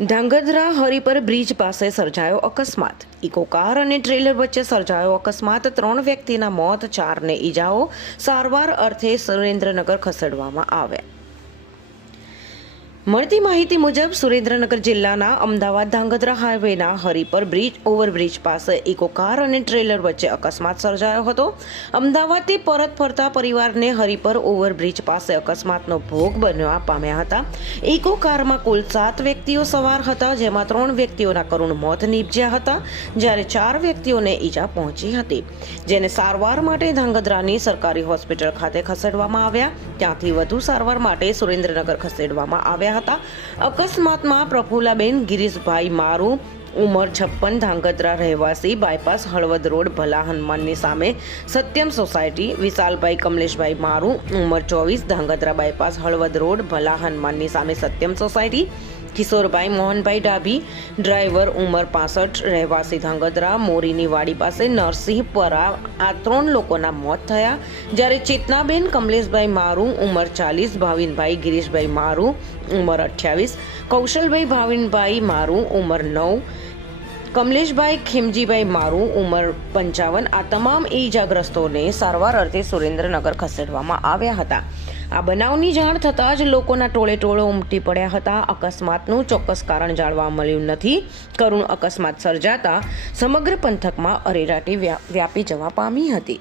Dhrangadhra Haripar bridge પાસે સર્જાયો અકસ્માત। ઇકો કાર અને ટ્રેલર વચ્ચે સર્જાયો અકસ્માત। 3 વ્યક્તિના મોત, 4ને ઈજાઓ। સારવાર અર્થે સુરેન્દ્રનગર ખસેડવામાં આવ્યા। મળતી માહિતી મુજબ સુરેન્દ્રનગર જિલ્લાના અમદાવાદ ધાંગધ્રા હાઈવેના હરિપર બ્રિજ ઓવરબ્રિજ પાસે ઇકો કાર અને ટ્રેલર વચ્ચે અકસ્માત સર્જાયો હતો। અમદાવાદથી પરત ફરતા પરિવારને હરિપર ઓવરબ્રિજ પાસે અકસ્માતનો ભોગ બનવા પામ્યા હતા। ઇકો કારમાં કુલ 7 વ્યક્તિઓ સવાર હતા, જેમાં 3 વ્યક્તિઓના કરુણ મોત નીપજ્યા હતા, જ્યારે 4 વ્યક્તિઓને ઈજા પહોંચી હતી, જેને સારવાર માટે ધાંગધ્રાની સરકારી હોસ્પિટલ ખાતે ખસેડવામાં આવ્યા। ત્યાંથી વધુ સારવાર માટે સુરેન્દ્રનગર ખસેડવામાં આવ્યા હતા। અકસ્માતમાં પ્રફુલ્લાબેન ગિરીશભાઈ મારુ, ઉંમર 56, ધાંગધ્રા રહેવાસી, બાયપાસ હળવદ રોડ, ભલા હનુમાનની સામે સત્યમ સોસાયટી; વિશાલભાઈ કમલેશભાઈ મારુ, ઉંમર 24, ધાંગધ્રા બાયપાસ હળવદ રોડ, ભલા હનુમાનની સામે સત્યમ સોસાયટી; કિશોરભાઈ મોહનભાઈ ડાભી, ડ્રાઈવર, ઉંમર 65, રહેવાસી ધાંગધ્રા મોરીની વાડી પાસે નરસિંહપરા। આ 3 લોકોના મોત થયા, જ્યારે ચેતનાબેન કમલેશભાઈ મારુ, ઉંમર 40, ભાવિનભાઈ ગિરીશભાઈ મારુ, ઉંમર 28, કૌશલભાઈ ભાવિનભાઈ મારુ, ઉંમર 9, કમલેશભાઈ ખેમજીભાઈ મારુ, ઉંમર 55। આ તમામ ઈજાગ્રસ્તોને સારવાર અર્થે સુરેન્દ્રનગર ખસેડવામાં આવ્યા હતા। આ બનાવની જાણ થતાં જ લોકોના ટોળે ટોળે ઉમટી પડ્યા હતા। અકસ્માતનું ચોક્કસ કારણ જાણવા મળ્યું નથી। કરુણ અકસ્માત સર્જાતા સમગ્ર પંથકમાં અરેરાટી વ્યાપી જવા પામી હતી।